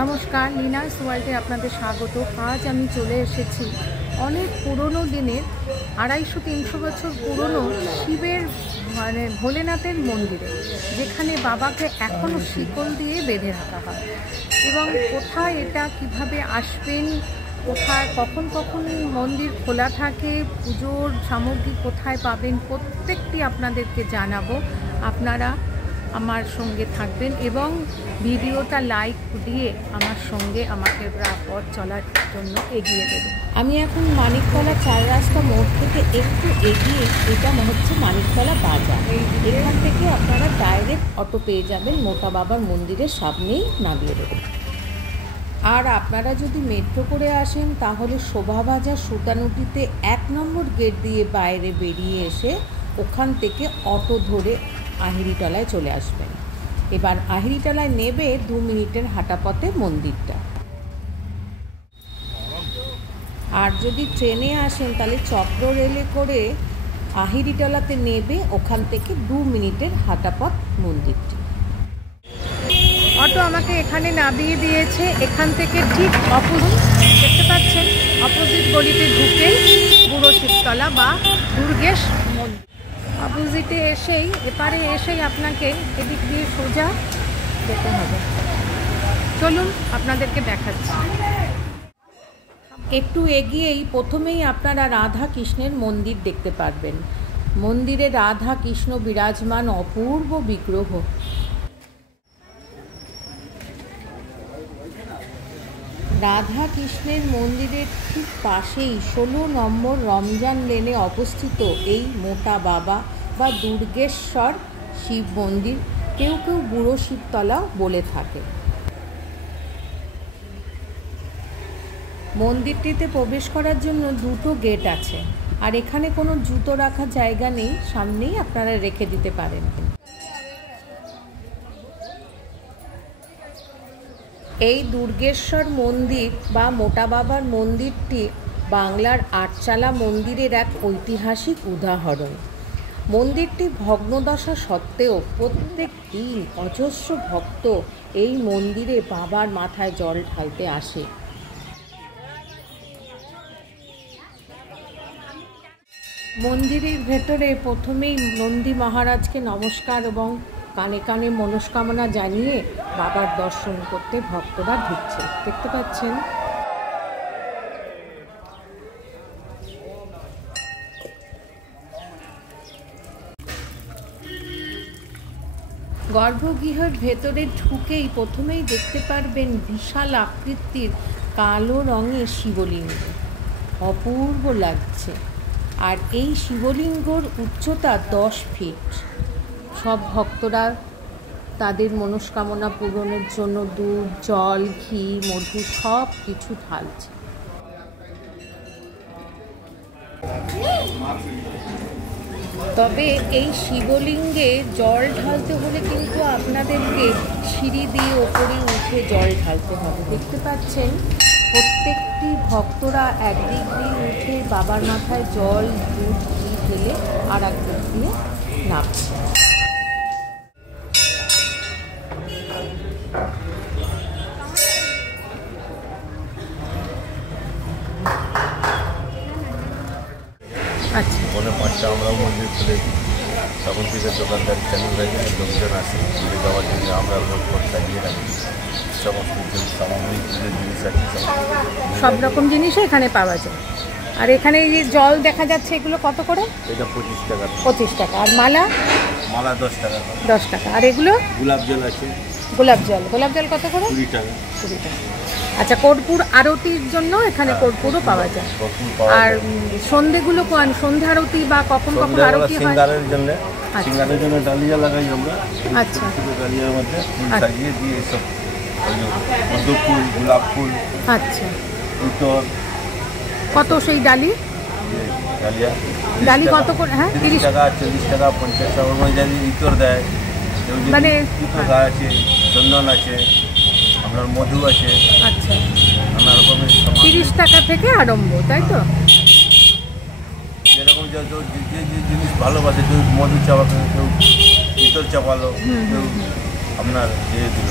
নমস্কার, লিনাস ওয়ার্ল্ডে আপনাদের স্বাগত। আজ আমি চলে এসেছি অনেক পুরনো দিনের 250-300 বছর পুরনো শিবের ভোলেনাথের মন্দিরে, যেখানে বাবাকে এখনও শিকল দিয়ে বেঁধে রাখা হয়। এবং কোথায় এটা, কিভাবে আসবেন, কোথায় কখন কখন মন্দির খোলা থাকে, পুজোর সামগ্রী কোথায় পাবেন, প্রত্যেকটি আপনাদেরকে জানাবো। আপনারা আমার সঙ্গে থাকবেন এবং ভিডিওটা লাইক দিয়ে আমার সঙ্গে আমাকে পথ চলার জন্য এগিয়ে দেবেন। আমি এখন মানিকতলা 4 রাস্তা মোড় থেকে একটু এগিয়ে, এটা হচ্ছে মানিকতলা বাজার। এখান থেকে আপনারা ডাইরেক্ট অটো পেয়ে যাবেন, মোটা বাবার মন্দিরের সামনেই নামিয়ে দেবেন। আর আপনারা যদি মেট্রো করে আসেন তাহলে শোভাবাজার সুতানুটিতে 1 নম্বর গেট দিয়ে বাইরে বেরিয়ে এসে ওখান থেকে অটো ধরে আহিরিতলায় চলে আসবেন। এবার আহিরিতলায় নেবে 2 মিনিটের হাঁটা পথে মন্দিরটা। আর যদি ট্রেনে আসেন তাহলে চক্র রেলে করে আহিরিতলাতে নেবে, ওখান থেকে 2 মিনিটের হাঁটা পথ মন্দিরটি। অটো আমাকে এখানে নামিয়ে দিয়েছে। এখান থেকে ঠিক অপোজিট দেখতে পাচ্ছেন, অপোজিট গলিতে ঢুকেই বুড়ো শিবতলা বা দুর্গেশ মন্দির। অপোজিটে এসেই, এপারে এসেই আপনাকে এদিক দিয়ে সোজা যেতে হবে। চলুন আপনাদেরকে দেখাচ্ছি। একটু এগিয়েই প্রথমেই আপনারা রাধা কৃষ্ণের মন্দির দেখতে পারবেন। মন্দিরে রাধা কৃষ্ণ বিরাজমান অপূর্ব বিগ্রহ। রাধা কৃষ্ণের মন্দিরের ঠিক পাশেই 16 নম্বর রমজান লেনে অবস্থিত এই মোটা বাবা বা দুর্গেশ্বর শিব মন্দির, কেউ কেউ বুড়ো শিবতলা বলে থাকে। মন্দিরটিতে প্রবেশ করার জন্য 2টো গেট আছে, আর এখানে কোনো জুতো রাখার জায়গা নেই, সামনেই আপনারা রেখে দিতে পারেন। এই দুর্গেশ্বর মন্দির বা মোটা বাবার মন্দিরটি বাংলার আটচালা মন্দিরের এক ঐতিহাসিক উদাহরণ। মন্দিরটি ভগ্নদশা সত্ত্বেও প্রত্যেক দিন অজস্র ভক্ত এই মন্দিরে বাবার মাথায় জল ঢালতে আসে। মন্দিরের ভেতরে প্রথমেই নন্দী মহারাজকে নমস্কার এবং কানে কানে মনস্কামনা জানিয়ে বাবার দর্শন করতে ভক্তরা ঢুকছে, দেখতে পাচ্ছেন। গর্ভগৃহের ভেতরে ঢুকেই প্রথমেই দেখতে পারবেন বিশাল আকৃতির কালো রঙের শিবলিঙ্গ, অপূর্ব লাগছে। আর এই শিবলিঙ্গর উচ্চতা 10 ফিট। সব ভক্তরা তাদের মনস্কামনা পূরণের জন্য দুধ, জল, ঘি, মধু সব কিছু ঢালছে। তবে এই শিবলিঙ্গে জল ঢালতে হলে কিন্তু আপনাদেরকে সিঁড়ি দিয়ে ওপরে উঠে জল ঢালতে হবে। দেখতে পাচ্ছেন প্রত্যেকটি ভক্তরা একদিক দিয়ে উঠে বাবার মাথায় জল, দুধ, ঘি ঢেলে আর একদিক দিয়ে নামছে। আচ্ছা, পৌনে 5টা আমরাও মন্দির খুলেছি, তখন থেকে দোকানদার চালু হয়ে গেলে লোকজন আসে পুজো দেওয়ার জন্য। আমরা লোক সাজিয়ে রাখি সমস্ত সামগ্রিক পুজোর জিনিস আছে, সব রকম জিনিসই এখানে পাওয়া যায়। আর এখানে এই যে জল দেখা যাচ্ছে, এগুলো কত করে? এটা 25 টাকা। 25 টাকা। আর মালা? মালা 10 টাকা। 10 টাকা। আর এগুলো? গোলাপ জল আছে। গোলাপ জল কত করে? 20 টাকা। 20 টাকা। আচ্ছা, কর্পূর আরতির জন্য এখানে কর্পূরও পাওয়া যায়। আর সন্ধ্যেগুলো সন্ধ্যা আরতি বা কখন কখন আরতি হয়? সিঙ্গারের জন্য, সিঙ্গারের জন্য ডালিয়া লাগাই আমরা। আচ্ছা, ডালিয়ার মধ্যে ফুল সাজিয়ে দিয়ে এসব পদ্ম ফুল, গোলাপ ফুল। আচ্ছা, উত্তর কত সেই ডালি? ডালি কত করে? হ্যাঁ, 30 টাকা, 40 টাকা, 50 টাকা। ওর মধ্যে ইতর দেয়, মানে ইতর আছে, চন্দন আছে, আপনার মধু আছে। আচ্ছা, নানা রকমের 30 টাকা থেকে আরম্ভ, তাই তো? যেরকম যে জিনিস ভালোবাসে, কেউ মধু চাপালো, কেউ ইতর চাপালো, কেউ আপনার দিয়ে দিল।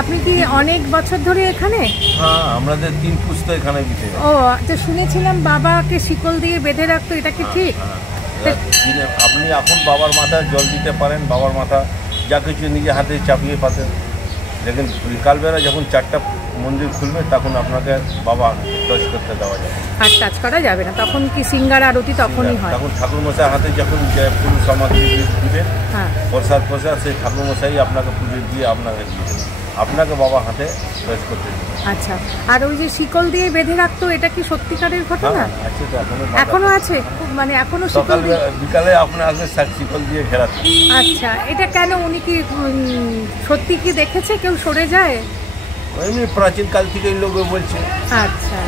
আপনি কি অনেক বছর ধরে এখানে? হ্যাঁ, আমাদের 3 পুস্ত এখানে বিতে যায়। ও আচ্ছা, শুনেছিলাম বাবাকে শিকল দিয়ে বেঁধে রাখতো, এটা কি ঠিক? আপনি এখন বাবার মাথায় জল দিতে পারেন, বাবার মাথা যা কিছু নিজে হাতে চাপিয়ে পাতেন, লেকিন বিকালবেলা যখন 4টা মন্দির খুলবে তখন আপনাকে বাবা টাচ করতে দেওয়া যাবে। আর টাচ করা যাবে না, তখন কি সিঙ্গার আরতি তখনই হয়? তখন ঠাকুরমশাই হাতে যখন যে ফুল সামগ্রী দিবেন, হ্যাঁ, প্রসাদ সেই ঠাকুরমশাই আপনাকে পুজো দিয়ে আপনাকে দিয়ে দেবেন, আপনাকে বাবা হাতে টাচ করতে দেবেন। আচ্ছা, আর ওই যে শিকল দিয়ে বেঁধে রাখতো, এটা কি সত্যিকারের ঘটনা? হ্যাঁ, আছে তো, এখনো আছে, মানে এখনো শিকল সকাল দিয়ে? বিকালে আপনার আসবে শিকল দিয়ে ঘেরাতে। আচ্ছা, এটা কেন? উনি কি সত্যি কি দেখেছে কেউ সরে যায়? এমনি প্রাচীন কাল থেকেই লোক বলছে। আচ্ছা,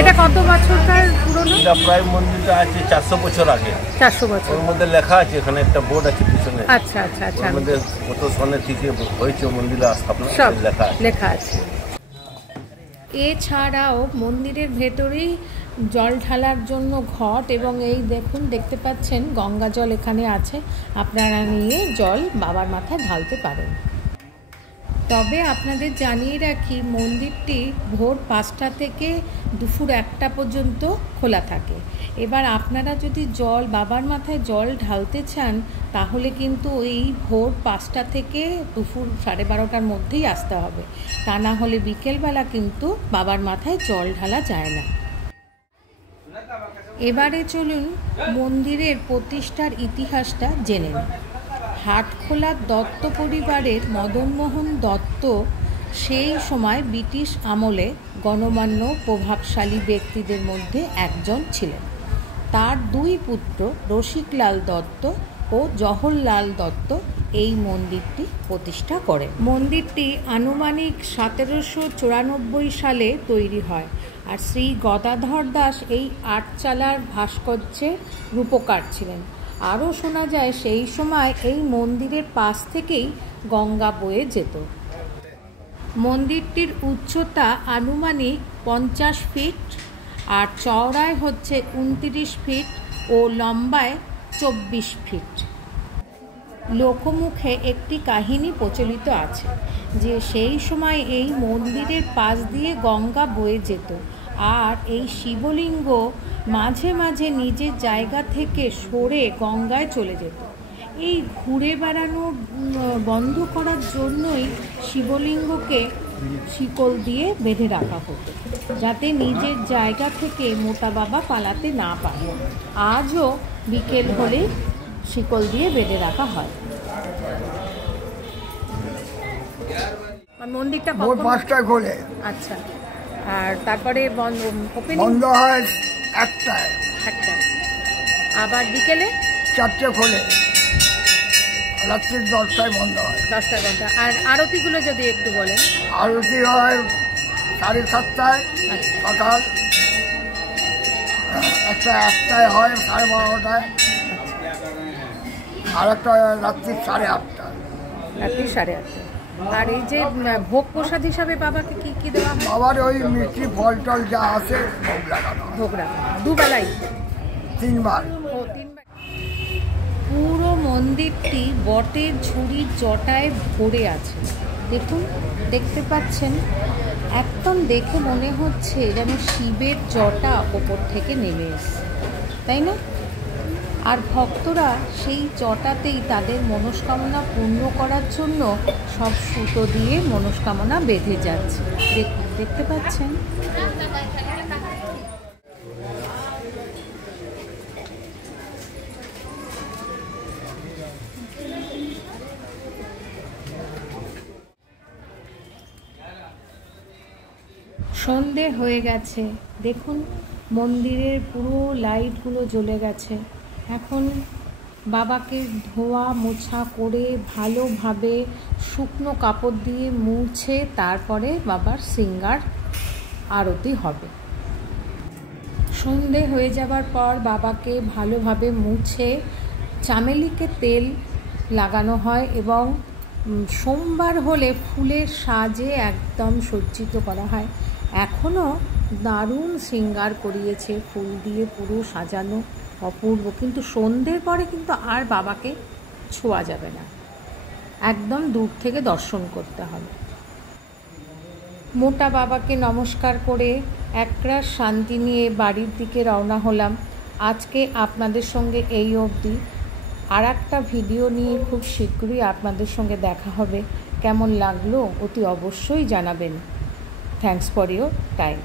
এটা কত বছরকার পুরনো? এটা প্রায় মন্দিরটা আছে 400 বছর আগে। 400 বছর। ওর মধ্যে লেখা আছে, এখানে একটা বোর্ড আছে পিছনে। আচ্ছা আচ্ছা আচ্ছা, ওর মধ্যে কত সনে থেকে হয়েছে মন্দিরের স্থাপনা সব লেখা আছে। এছাড়াও মন্দিরের ভেতরেই জল ঢালার জন্য ঘট, এবং এই দেখতে পাচ্ছেন গঙ্গা জল এখানে আছে, আপনারা নিয়ে জল বাবার মাথায় ঢালতে পারেন। তবে আপনাদের জানিয়ে রাখি, মন্দিরটি ভোর 5টা থেকে দুপুর 1টা পর্যন্ত খোলা থাকে। এবার আপনারা যদি বাবার মাথায় জল ঢালতে চান, তাহলে কিন্তু এই ভোর 5টা থেকে দুপুর 12:30টার মধ্যেই আসতে হবে, তা না হলে বিকেলবেলা কিন্তু বাবার মাথায় জল ঢালা যায় না। এবারে চলুন মন্দিরের প্রতিষ্ঠার ইতিহাসটা জেনে নিন। হাটখোলার দত্ত পরিবারের মদনমোহন দত্ত সেই সময় ব্রিটিশ আমলে গণ্যমান্য প্রভাবশালী ব্যক্তিদের মধ্যে একজন ছিলেন। তার 2 পুত্র রসিকলাল দত্ত ও জওহরলাল দত্ত এই মন্দিরটি প্রতিষ্ঠা করেন। মন্দিরটি আনুমানিক 1794 সালে তৈরি হয়, আর শ্রী গদাধর দাস এই আটচালার ভাস্কর্যের রূপকার ছিলেন। আরও শোনা যায় সেই সময় এই মন্দিরের পাশ থেকেই গঙ্গা বয়ে যেত। মন্দিরটির উচ্চতা আনুমানিক 50 ফিট, আর চওড়ায় হচ্ছে 29 ফিট ও লম্বায় 24 ফিট। লোকমুখে একটি কাহিনী প্রচলিত আছে যে সেই সময় এই মন্দিরের পাশ দিয়ে গঙ্গা বয়ে যেত, আর এই শিবলিঙ্গ মাঝে মাঝে নিজের জায়গা থেকে সরে গঙ্গায় চলে যেত। এই ঘুরে বেড়ানো বন্ধ করার জন্যই শিবলিঙ্গকে শিকল দিয়ে বেঁধে রাখা হতো, যাতে নিজের জায়গা থেকে মোটা বাবা পালাতে না পারে। আজও বিকেল হলে শিকল দিয়ে বেঁধে রাখা হয়। মন্দিরটা ভোর 5টায় খোলে। আচ্ছা, আর তারপরে বন্ধ হয় 1টায়, আবার বিকেলে 4টে খোলে, রাত্রি 10টায় বন্ধ হয়। 10টা ঘন্টা। আর আরতিগুলো যদি একটু বলেন। আরতি হয় 7:30টায় সকাল, একটা 1টায় হয় 12:30টায়, আর একটা রাত্রি 8:30টায়। রাত্রি 8:30। আর এই যে ভোগ প্রসাদ হিসাবে বাবাকে কি কি দেওয়া হয়? বাবার ওই মিষ্টি ফল টল যা আছে ভোগ লাগানো। ভোগ রাখা দুবেলাই? 3 বার। ও 3 বার। পুরো মন্দিরটি বটের ঝুড়ির জটায় ভরে আছে। দেখুন, দেখতে পাচ্ছেন, একদম দেখে মনে হচ্ছে যেন শিবের জটা ওপর থেকে নেমে এসেছে, তাই না? আর ভক্তরা সেই জটাতেই তাদের মনস্কামনা পূর্ণ করার জন্য সব সুতো দিয়ে মনস্কামনা বেঁধে যাচ্ছে। দেখুন, দেখতে পাচ্ছেন। সন্ধে হয়ে গেছে, দেখুন মন্দিরের পুরো লাইটগুলো জ্বলে গেছে। এখন বাবাকে ধোয়া মোছা করে ভালোভাবে শুকনো কাপড় দিয়ে মুছে তারপরে বাবার শৃঙ্গার আরতি হবে। সন্ধে হয়ে যাবার পর বাবাকে ভালোভাবে মুছে চামেলিকে তেল লাগানো হয়, এবং সোমবার হলে ফুলের সাজে একদম সজ্জিত করা হয়। এখনও দারুণ শৃঙ্গার করিয়েছে, ফুল দিয়ে পুরো সাজানো, অপূর্ব। কিন্তু সন্ধ্যের পরে কিন্তু আর বাবাকে ছোঁয়া যাবে না, একদম দূর থেকে দর্শন করতে হবে। মোটা বাবাকে নমস্কার করে একরাশ শান্তি নিয়ে বাড়ির দিকে রওনা হলাম। আজকে আপনাদের সঙ্গে এই অবধি। আর একটা ভিডিও নিয়ে খুব শীঘ্রই আপনাদের সঙ্গে দেখা হবে। কেমন লাগলো অতি অবশ্যই জানাবেন। Thanks for your time.